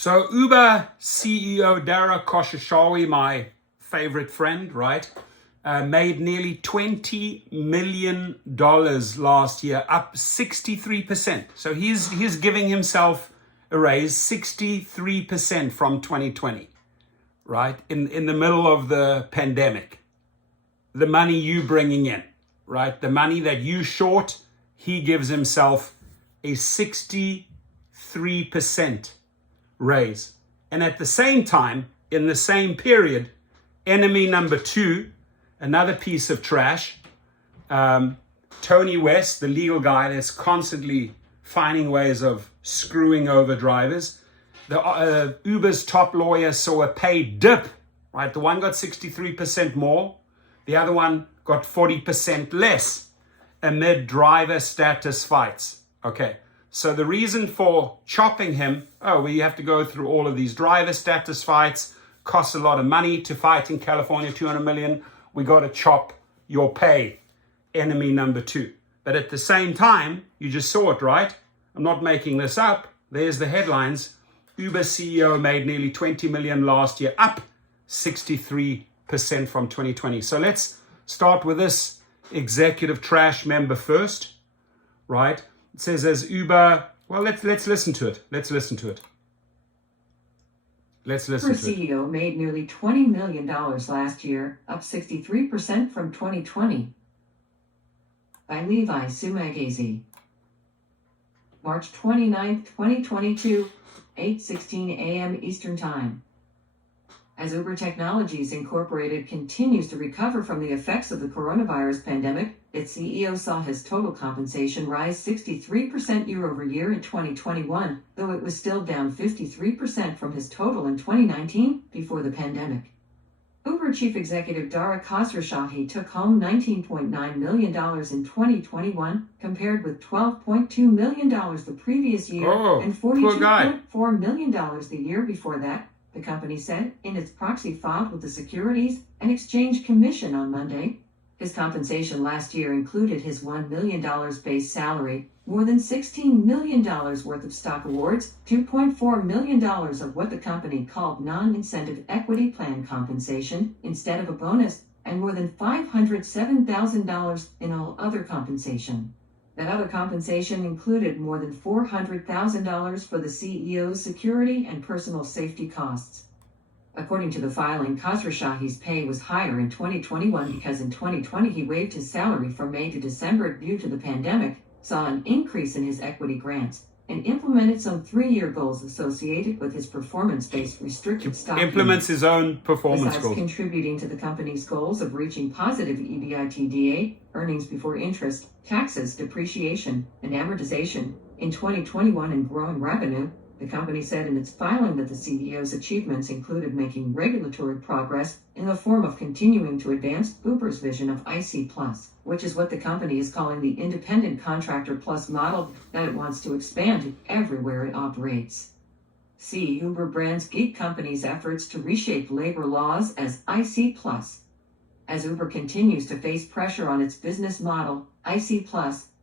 So Uber CEO Dara Khosrowshahi, my favorite friend, right, made nearly $20 million last year, up 63%. So he's giving himself a raise, 63% from 2020, right, in the middle of the pandemic. The money you bringing in, right, the money that you short, he gives himself a 63% raise. And at the same time, in the same period, enemy number two, another piece of trash, Tony West, the legal guy that's constantly finding ways of screwing over drivers. The Uber's top lawyer saw a pay dip, right? The one got 63% more. The other one got 40% less amid driver status fights. Okay, so the reason for chopping him, we have to go through all of these driver status fights, costs a lot of money to fight in California, 200 million. We got to chop your pay, enemy number two. But at the same time, you just saw it, right? I'm not making this up. There's the headlines. Uber CEO made nearly 20 million last year, up 63% from 2020. So let's start with this executive trash member first, right? It says as Uber, well, let's listen to it. Let's listen to it. Uber CEO made nearly $20 million last year, up 63% from 2020. By Levi Sumagazi. March 29, 2022, 8:16 a.m. Eastern Time. As Uber Technologies Incorporated continues to recover from the effects of the coronavirus pandemic, its CEO saw his total compensation rise 63% year-over-year in 2021, though it was still down 53% from his total in 2019 before the pandemic. Uber Chief Executive Dara Khosrowshahi took home $19.9 million in 2021, compared with $12.2 million the previous year and $42.4 million the year before that, the company said in its proxy filed with the Securities and Exchange Commission on Monday. His compensation last year included his $1 million base salary, more than $16 million worth of stock awards, $2.4 million of what the company called non-incentive equity plan compensation instead of a bonus, and more than $507,000 in all other compensation. That other compensation included more than $400,000 for the CEO's security and personal safety costs. According to the filing, Khosrowshahi's pay was higher in 2021 because in 2020 he waived his salary from May to December due to the pandemic, saw an increase in his equity grants, and implemented some 3-year goals associated with his performance-based restricted stock. Implements his own performance goals. Besides contributing to the company's goals of reaching positive EBITDA, earnings before interest, taxes, depreciation, and amortization, in 2021 and growing revenue, the company said in its filing that the CEO's achievements included making regulatory progress in the form of continuing to advance Uber's vision of IC+, which is what the company is calling the Independent Contractor Plus model that it wants to expand to everywhere it operates. See Uber Brands Geek Company's efforts to reshape labor laws as IC+. As Uber continues to face pressure on its business model, IC+,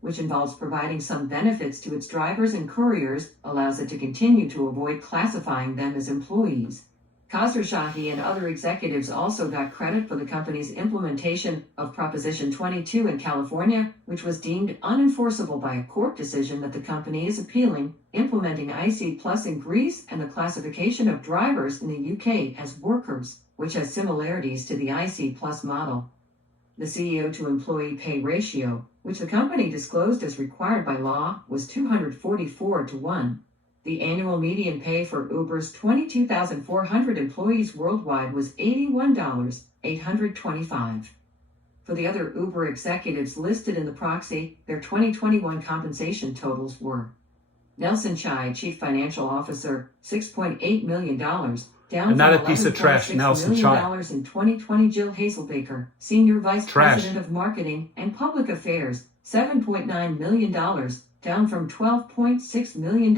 which involves providing some benefits to its drivers and couriers, allows it to continue to avoid classifying them as employees. Khosrowshahi and other executives also got credit for the company's implementation of Proposition 22 in California, which was deemed unenforceable by a court decision that the company is appealing, implementing IC+ in Greece and the classification of drivers in the UK as workers, which has similarities to the IC+ model. The CEO-to-employee pay ratio, which the company disclosed as required by law, was 244:1. The annual median pay for Uber's 22,400 employees worldwide was $81,825. For the other Uber executives listed in the proxy, their 2021 compensation totals were: Nelson Chai, Chief Financial Officer, $6.8 million, down another from piece of trash, Nelson Chai. in 2020. Jill Hazelbaker, Senior Vice President of Marketing and Public Affairs, $7.9 million, down from $12.6 million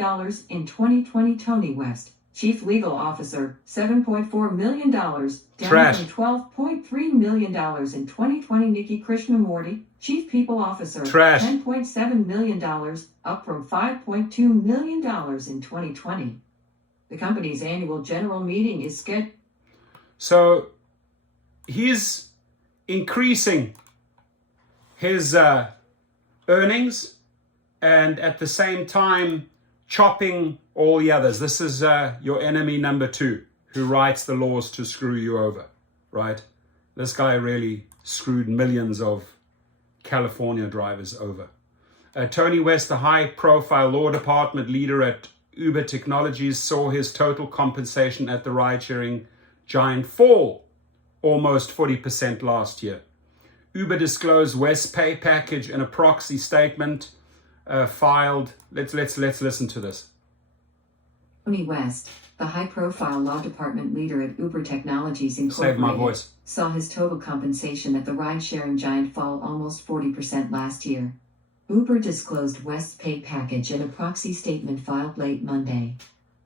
in 2020. Tony West, Chief Legal Officer, $7.4 million, down from $12.3 million in 2020. Nikki Krishnamurti, Chief People Officer, $10.7 million, up from $5.2 million in 2020. The company's annual general meeting is scheduled. So he's increasing his earnings and at the same time chopping all the others. This is your enemy number 2 who writes the laws to screw you over, right? This guy really screwed millions of California drivers over. Tony West, the high-profile law department leader at Uber Technologies, saw his total compensation at the ride-sharing giant fall almost 40% last year. Uber disclosed West's pay package in a proxy statement filed. Let's listen to this. Tony West, the high-profile law department leader at Uber Technologies Save my Incorporated, voice. saw his total compensation at the ride-sharing giant fall almost 40% last year. Uber disclosed West's pay package in a proxy statement filed late Monday.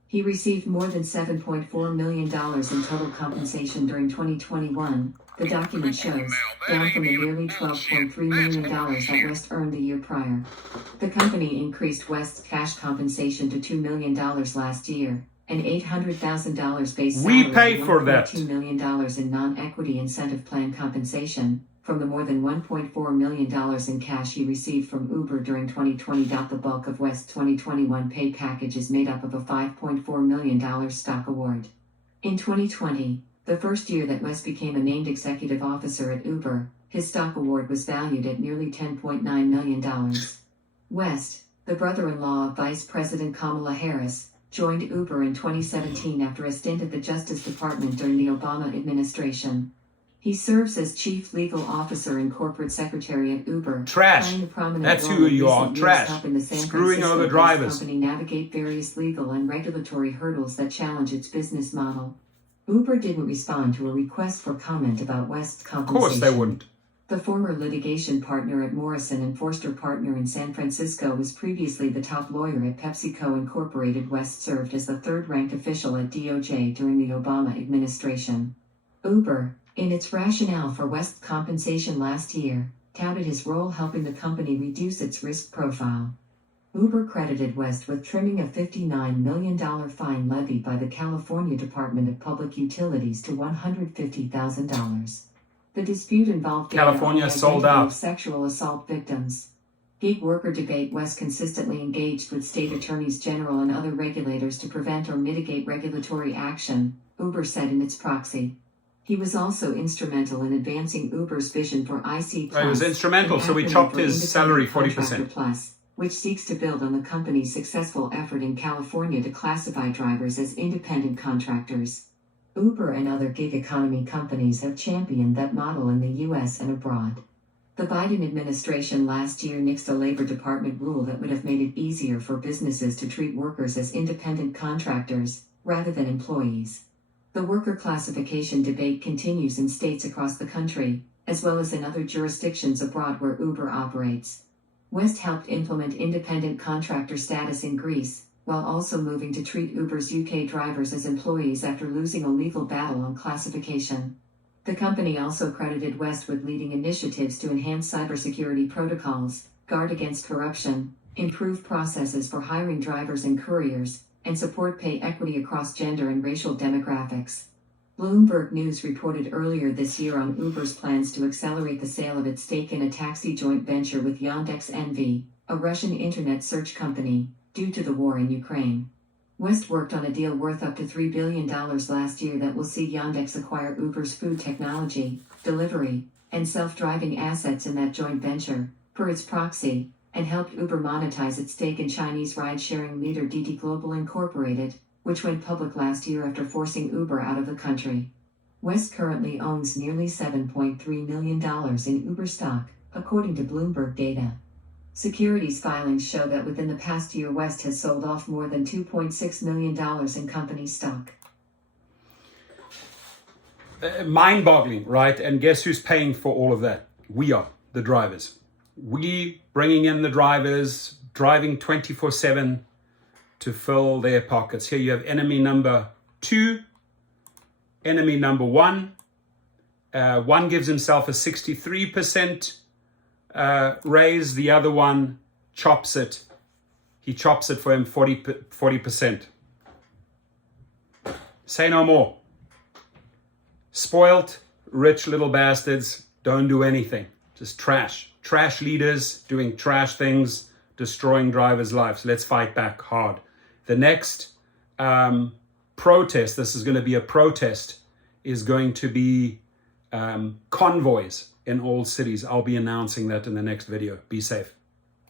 He received more than $7.4 million in total compensation during 2021, the document shows, down from the nearly $12.3 million that West earned the year prior. The company increased West's cash compensation to $2 million last year, an $800,000 base salary We pay and for that. $1.2 million in non-equity incentive plan compensation, from the more than $1.4 million in cash he received from Uber during 2020. The bulk of West's 2021 pay package is made up of a $5.4 million stock award. In 2020, the first year that West became a named executive officer at Uber, his stock award was valued at nearly $10.9 million. West, the brother-in-law of Vice President Kamala Harris, joined Uber in 2017 after a stint at the Justice Department during the Obama administration. He serves as Chief Legal Officer and Corporate Secretary at Uber. Trash. Playing a prominent That's role who in you are. recent years Trash. helping the San Screwing Francisco over drivers. company navigate various legal and regulatory hurdles that challenge its business model. Uber didn't respond to a request for comment about West's Of compensation. course they wouldn't. The former litigation partner at Morrison and Forster Partner in San Francisco was previously the top lawyer at PepsiCo Incorporated. West served as the third-ranked official at DOJ during the Obama administration. Uber, in its rationale for West's compensation last year, touted his role helping the company reduce its risk profile. Uber credited West with trimming a $59 million fine levied by the California Department of Public Utilities to $150,000. The dispute involved data California on the sold identity out. of sexual assault victims. Gig worker debate. West consistently engaged with state attorneys general and other regulators to prevent or mitigate regulatory action, Uber said in its proxy. He was also instrumental in advancing Uber's vision for IC+. Right, he was instrumental, an so we acronym chopped for his salary Independent 40%. Contractor Plus, which seeks to build on the company's successful effort in California to classify drivers as independent contractors. Uber and other gig economy companies have championed that model in the U.S. and abroad. The Biden administration last year nixed a Labor Department rule that would have made it easier for businesses to treat workers as independent contractors, rather than employees. The worker classification debate continues in states across the country, as well as in other jurisdictions abroad where Uber operates. West helped implement independent contractor status in Greece, while also moving to treat Uber's UK drivers as employees after losing a legal battle on classification. The company also credited West with leading initiatives to enhance cybersecurity protocols, guard against corruption, improve processes for hiring drivers and couriers, and support pay equity across gender and racial demographics. Bloomberg News reported earlier this year on Uber's plans to accelerate the sale of its stake in a taxi joint venture with Yandex NV, a Russian internet search company, due to the war in Ukraine. West worked on a deal worth up to $3 billion last year that will see Yandex acquire Uber's food technology, delivery, and self-driving assets in that joint venture, per its proxy, and helped Uber monetize its stake in Chinese ride-sharing leader Didi Global Incorporated, which went public last year after forcing Uber out of the country. West currently owns nearly $7.3 million in Uber stock, according to Bloomberg data. Securities filings show that within the past year West has sold off more than $2.6 million in company stock. Mind-boggling, right? And guess who's paying for all of that? We are, the drivers. We bringing in the drivers, driving 24/7 to fill their pockets. Here you have enemy number 2, enemy number 1. One gives himself a 63% raise, the other one chops it. He chops it for him 40%. Say no more. Spoilt, rich little bastards don't do anything. Just trash. Trash leaders doing trash things, destroying drivers' lives. Let's fight back hard. The next protest, this is going to be a protest, is going to be convoys in all cities. I'll be announcing that in the next video. Be safe.